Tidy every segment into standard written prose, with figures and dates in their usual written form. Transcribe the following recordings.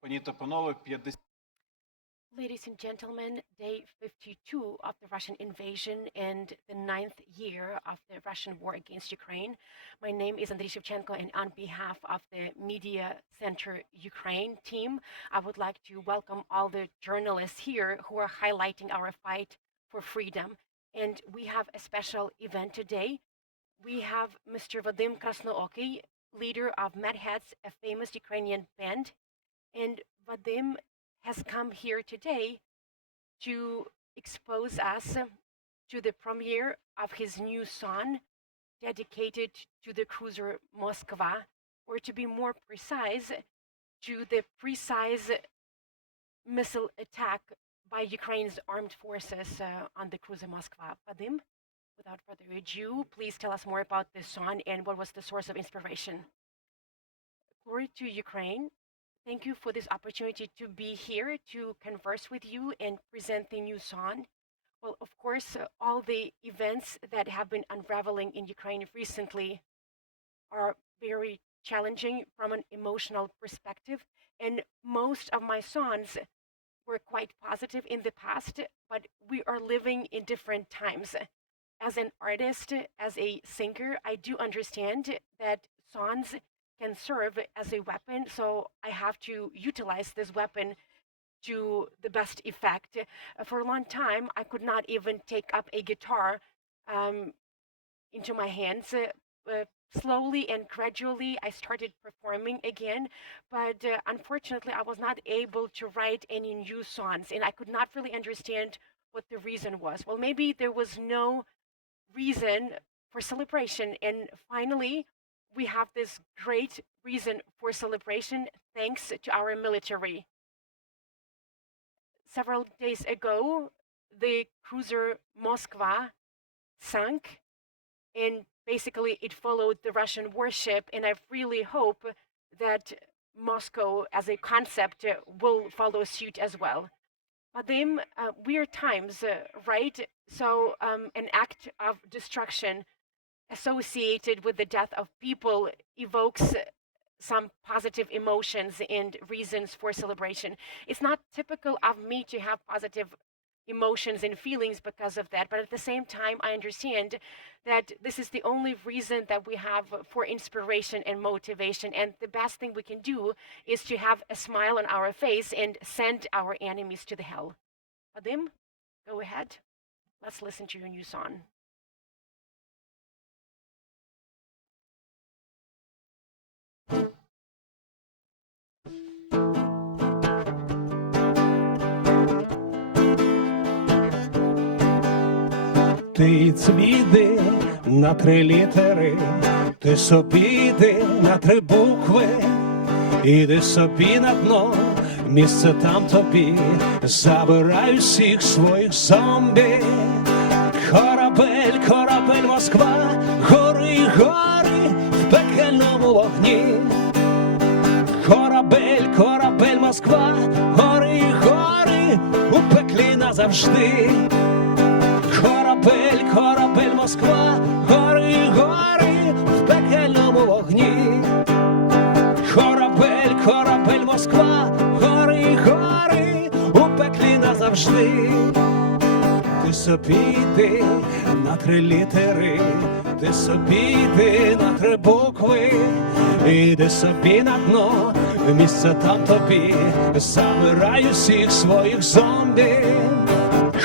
Пані та панове, 50 Ladies and gentlemen, day 52 of the Russian invasion and the 9th year of the Russian war against Ukraine. My name is Andriy Shevchenko, and on behalf of the Mediacentru Ukraine team, I would like to welcome all the journalists here who are highlighting our fight for freedom. And we have a special event today. We have Mr. Vadym Krasnooky, leader of Medheads, a famous Ukrainian band. And Vadym has come here today to expose us to the premiere of his new song dedicated to the cruiser Moskva, or to be more precise, to the precise missile attack by Ukraine's armed forces on the cruiser Moskva. Vadym, without further ado, please tell us more about this song and what was the source of inspiration. Glory to Ukraine. Thank you for this opportunity to be here to converse with you and present the new song. Well, of course, all the events that have been unraveling in Ukraine recently are very challenging from an emotional perspective. And most of my songs were quite positive in the past, but we are living in different times. As an artist, as a singer, I do understand that songs can serve as a weapon, so I have to utilize this weapon to the best effect. For a long time, I could not even take up a guitar into my hands. Slowly and gradually, I started performing again, but unfortunately, I was not able to write any new songs, and I could not really understand what the reason was. Well, maybe there was no reason for celebration, and finally, we have this great reason for celebration thanks to our military. Several days ago, the cruiser Moskva sank, and basically it followed the Russian warship, and I really hope that Moscow as a concept will follow suit as well. Vadym, weird times, right? So an act of destruction associated with the death of people evokes some positive emotions and reasons for celebration. It's not typical of me to have positive emotions and feelings because of that, but at the same time, I understand that this is the only reason that we have for inspiration and motivation, and the best thing we can do is to have a smile on our face and send our enemies to the hell. Vadym, go ahead. Let's listen to your new song. Ти цвіти на 3 літери, ти собі йди на 3 букви, іди собі на дно, місце там тобі, забирай всіх своїх зомбі. Корабель, корабель Москва, гори, гори в пекельному вогні. Корабель, корабель Москва, гори, гори у пеклі назавжди. Корабель, корабель Москва, гори, гори в пекельному вогні. Корабель, корабель Москва, гори, гори у пеклі назавжди. Ти собі йди на 3 літери, ти собі йди на 3 букви, іди собі на дно, місце там тобі, забирай усіх своїх зомбі.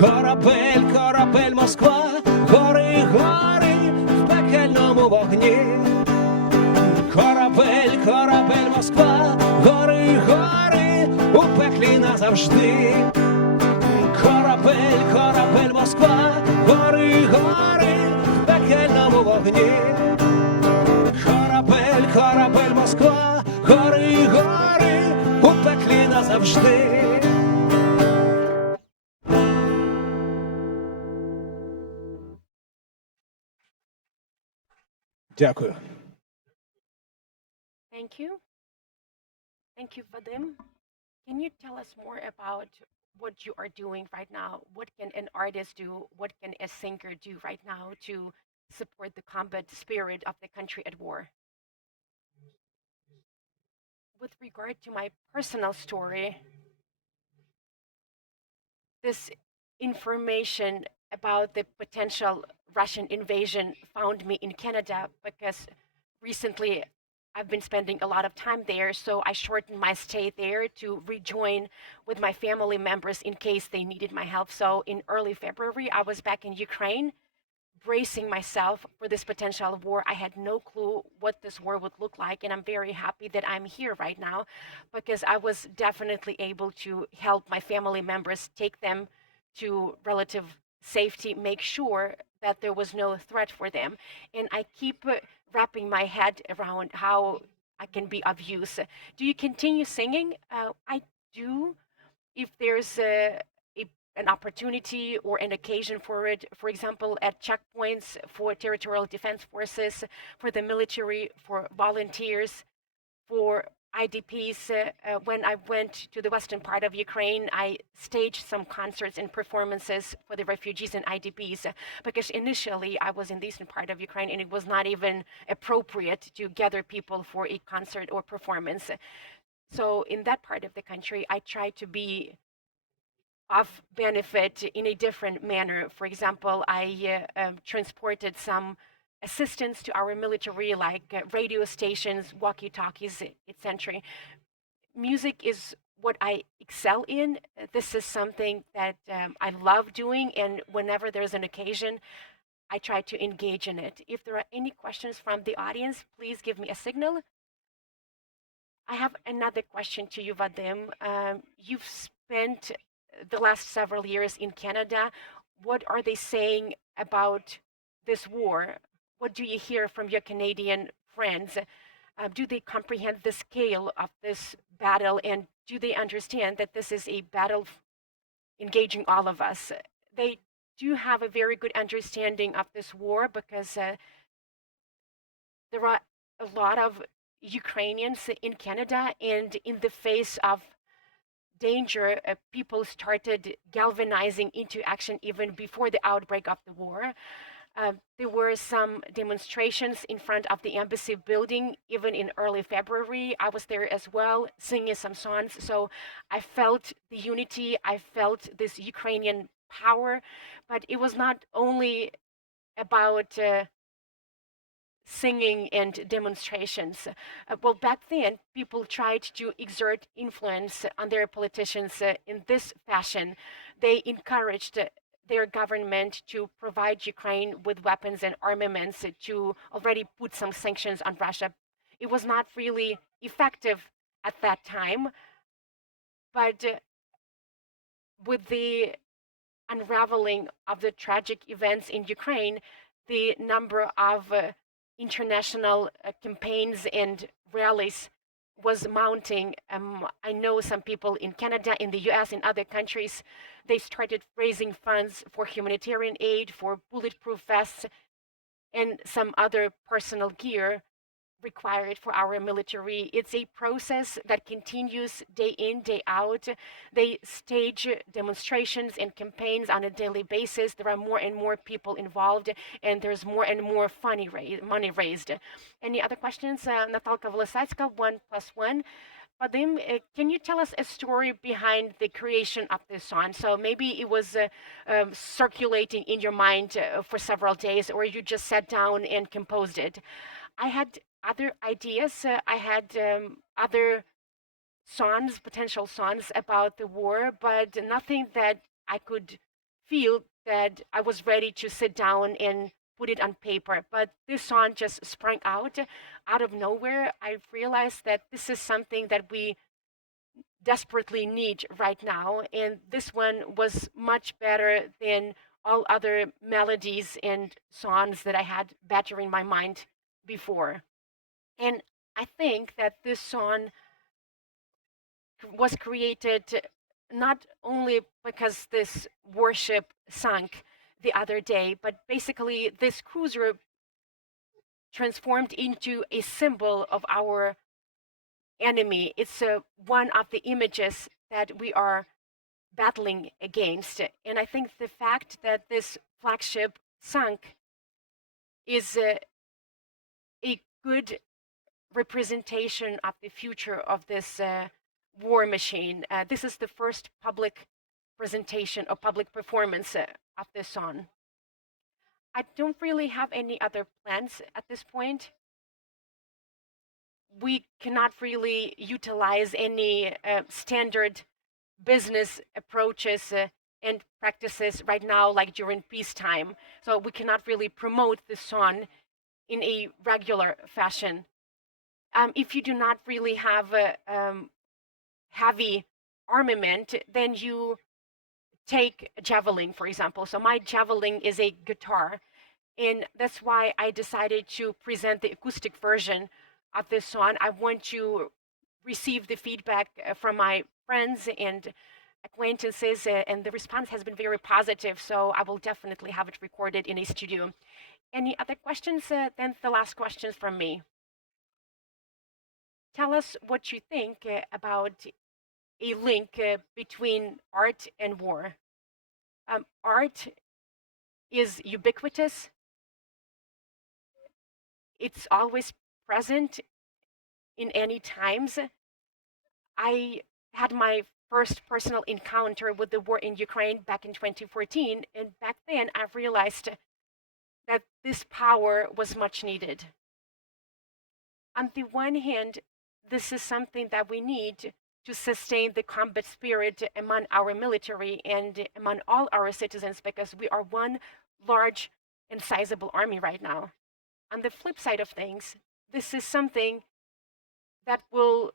Корабель, корабель Москва, гори, гори в пекельному вогні. Корабель, корабель Москва, гори, гори у пеклі назавжди. Корабель, корабель Москва, гори, гори в пекельному вогні. Корабель, корабель Москва, гори, гори у пеклі назавжди. Дякую. Thank you. Thank you, Vadym. Can you tell us more about what you are doing right now? What can an artist do? What can a singer do right now to support the combat spirit of the country at war? with regard to my personal story, this information about the potential Russian invasion found me in Canada because recently I've been spending a lot of time there, so I shortened my stay there to rejoin with my family members in case they needed my help. So in early February, I was back in Ukraine, bracing myself for this potential war. I had no clue what this war would look like, and I'm very happy that I'm here right now because I was definitely able to help my family members, take them to relative safety, make sure that there was no threat for them. And I keep wrapping my head around how I can be of use. Do you continue singing? I do. If there's an opportunity or an occasion for it, for example, at checkpoints for territorial defense forces, for the military, for volunteers, for IDPs. When I went to the western part of Ukraine, I staged some concerts and performances for the refugees and IDPs because initially I was in the eastern part of Ukraine and it was not even appropriate to gather people for a concert or performance. So in that part of the country, I tried to be of benefit in a different manner. For example, I transported some assistance to our military, like radio stations, walkie-talkies, etc. Music is what I excel in. This is something that I love doing, and whenever there's an occasion, I try to engage in it. If there are any questions from the audience, please give me a signal. I have another question to you, Vadym. You've spent the last several years in Canada. What are they saying about this war? What do you hear from your Canadian friends? Do they comprehend the scale of this battle, and do they understand that this is a battle engaging all of us? They do have a very good understanding of this war because there are a lot of Ukrainians in Canada, and in the face of danger, people started galvanizing into action even before the outbreak of the war. There were some demonstrations in front of the embassy building, even in early February. I was there as well, singing some songs. So I felt the unity, I felt this Ukrainian power, but it was not only about singing and demonstrations. Well, back then, people tried to exert influence on their politicians in this fashion. They encouraged their government to provide Ukraine with weapons and armaments, to already put some sanctions on Russia. It was not really effective at that time, but with the unraveling of the tragic events in Ukraine, the number of international campaigns and rallies was mounting. I know some people in Canada, in the US, in other countries, they started raising funds for humanitarian aid, for bulletproof vests, and some other personal gear required for our military. It's a process that continues day in, day out. They stage demonstrations and campaigns on a daily basis. There are more and more people involved, and there's more and more money raised. Any other questions? Natalka Volosatska, 1+1. Vadym, can you tell us a story behind the creation of this song? So maybe it was circulating in your mind for several days, or you just sat down and composed it. I had other ideas. I had other songs, potential songs about the war, but nothing that I could feel that I was ready to sit down and put it on paper. But this song just sprang out of nowhere. I realized that this is something that we desperately need right now, and this one was much better than all other melodies and songs that I had battering my mind before. And I think that this song was created not only because this warship sank the other day, but basically this cruiser transformed into a symbol of our enemy. It's one of the images that we are battling against. And I think the fact that this flagship sunk is a good representation of the future of this war machine. This is the first public presentation or public performance of this song. I don't really have any other plans at this point. We cannot really utilize any standard business approaches and practices right now, like during peacetime. So we cannot really promote the song in a regular fashion. If you do not really have a heavy armament, then you take a javelin, for example. So my javelin is a guitar, and that's why I decided to present the acoustic version of this song. I want to receive the feedback from my friends and acquaintances, and the response has been very positive, so I will definitely have it recorded in a studio. Any other questions? Then the last questions from me. Tell us what you think about a link between art and war. Art is ubiquitous. It's always present in any times. I had my first personal encounter with the war in Ukraine back in 2014, and back then I realized that this power was much needed. On the one hand, this is something that we need to sustain the combat spirit among our military and among all our citizens, because we are one large and sizable army right now. On the flip side of things, this is something that will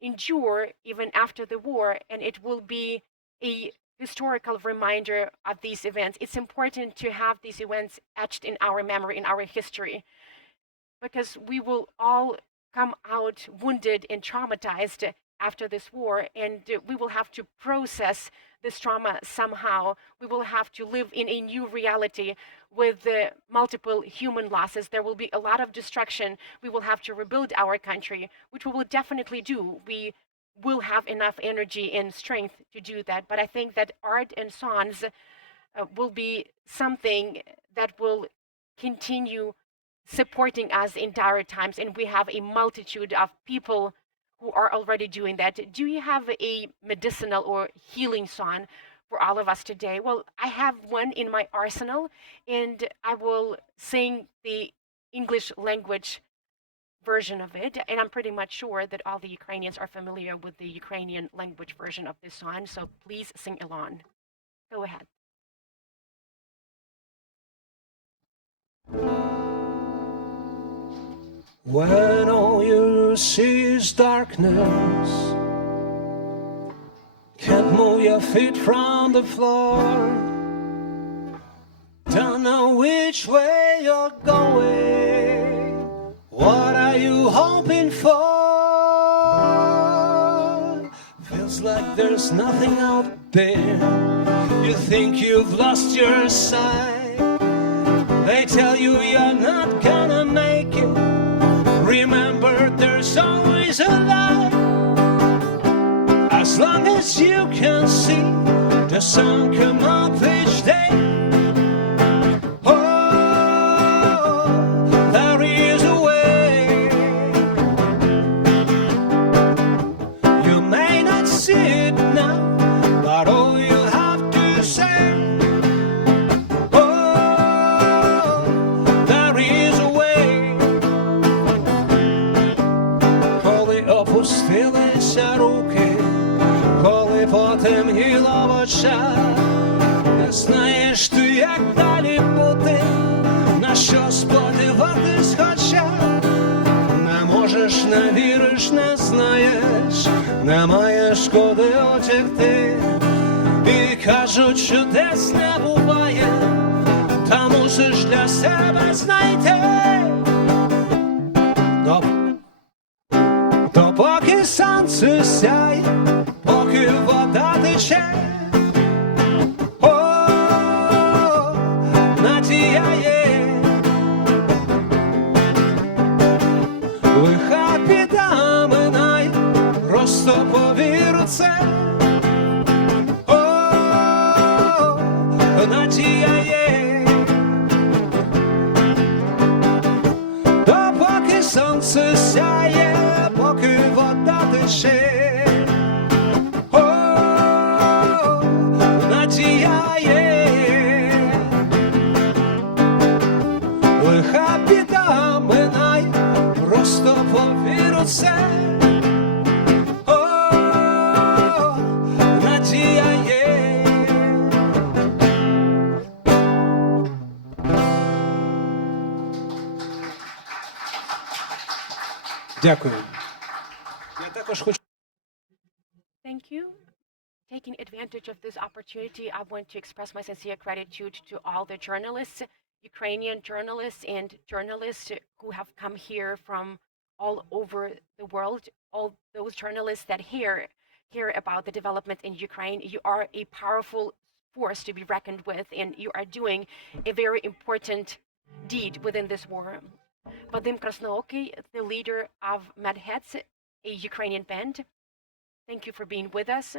endure even after the war, and it will be a historical reminder of these events. It's important to have these events etched in our memory, in our history, because we will all come out wounded and traumatized after this war, and we will have to process this trauma somehow. We will have to live in a new reality with multiple human losses. There will be a lot of destruction. We will have to rebuild our country, which we will definitely do. We will have enough energy and strength to do that. But I think that art and songs will be something that will continue supporting us in dire times, and we have a multitude of people who are already doing that. Do you have a medicinal or healing song for all of us today? Well, I have one in my arsenal, and I will sing the English language version of it, and I'm pretty much sure that all the Ukrainians are familiar with the Ukrainian language version of this song, so please sing along. Go ahead. When all you see is darkness, can't move your feet from the floor, don't know which way you're going, what are you hoping for? Feels like there's nothing out there, you think you've lost your sight, they tell you you're not gonna make it. Remember, there's always a light. As long as you can see the sun come up each day. Oh, there is a way. You may not see it now, but all you have to say. Опустилися руки, коли потемніло в очах, не знаєш ти, як далі бути, на що сподіватись хоча, не можеш, не віриш, не знаєш, не маєш куди утекти, і кажуть, чудес не буває, та мусиш для себе знайти. Поки сонце сяє, поки вода тече, о, надія є, лиха біда минає, просто повір у це, о, надія є, допоки сонце лише. О, надія є. Лиха біда минає, просто повір у це. О, надія є. Дякую. Я також хочу. Thank you. Taking advantage of this opportunity, I want to express my sincere gratitude to all the journalists, Ukrainian journalists and journalists who have come here from all over the world, all those journalists that hear about the development in Ukraine. You are a powerful force to be reckoned with, and you are doing a very important deed within this war. Vadym Krasnooky, the leader of Medhets, a Ukrainian band. Thank you for being with us.